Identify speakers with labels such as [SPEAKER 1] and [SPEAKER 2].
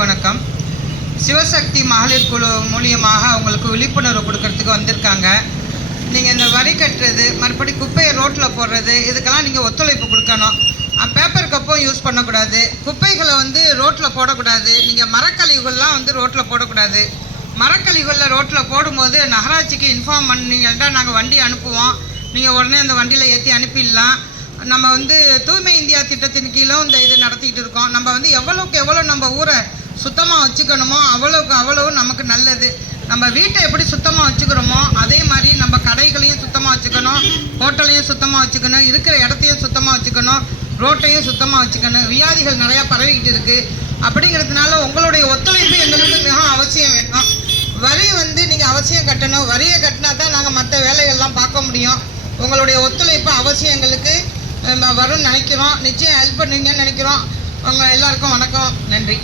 [SPEAKER 1] வணக்கம். சிவசக்தி மகளிர் குழு மூலியமாக உங்களுக்கு விழிப்புணர்வு கொடுக்கறதுக்கு வந்திருக்காங்க. நீங்கள் இந்த வரி கட்டுறது மறுபடி குப்பையை ரோட்டில் போடுறது இதுக்கெல்லாம் நீங்கள் ஒத்துழைப்பு கொடுக்கணும். பேப்பர் கப்பும் யூஸ் பண்ணக்கூடாது. குப்பைகளை வந்து ரோட்டில் போடக்கூடாது. நீங்கள் மரக்கழிவுகள்லாம் வந்து ரோட்டில் போடக்கூடாது. மரக்கழிவுகளில் ரோட்டில் போடும்போது நகராட்சிக்கு இன்ஃபார்ம் பண்ணீங்கன்னா நாங்கள் வண்டி அனுப்புவோம். நீங்கள் உடனே அந்த வண்டியில் ஏற்றி அனுப்பிடலாம். நம்ம வந்து தூய்மை இந்தியா திட்டத்தின் கீழும் இந்த இது நடத்திக்கிட்டு இருக்கோம். நம்ம வந்து எவ்வளோக்கு எவ்வளோ நம்ம ஊரை சுத்தமாக வச்சுக்கணுமோ அவ்வளோக்கு அவ்வளவு நமக்கு நல்லது. நம்ம வீட்டை எப்படி சுத்தமாக வச்சுக்கிறோமோ அதே மாதிரி நம்ம கடைகளையும் சுத்தமாக வச்சுக்கணும் ஹோட்டலையும் சுத்தமாக வச்சுக்கணும் இருக்கிற இடத்தையும் சுத்தமாக வச்சுக்கணும் ரோட்டையும் சுத்தமாக வச்சுக்கணும். வியாதிகள் நிறையா பரவிக்கிட்டு இருக்குது அப்படிங்கிறதுனால உங்களுடைய ஒத்துழைப்பு எங்களுக்கு மிகவும் அவசியம் வேணும். வரி வந்து நீங்கள் அவசியம் கட்டணும். வரியை கட்டினா தான் நாங்கள் மற்ற வேலைகள்லாம் பார்க்க முடியும். உங்களுடைய ஒத்துழைப்பு அவசியம் எங்களுக்கு. வரும்னு நினைக்கிறோம். நிச்சயம் ஹெல்ப் பண்ணுவீங்கன்னு நினைக்கிறோம். உங்கள் எல்லாருக்கும் வணக்கம். நன்றி.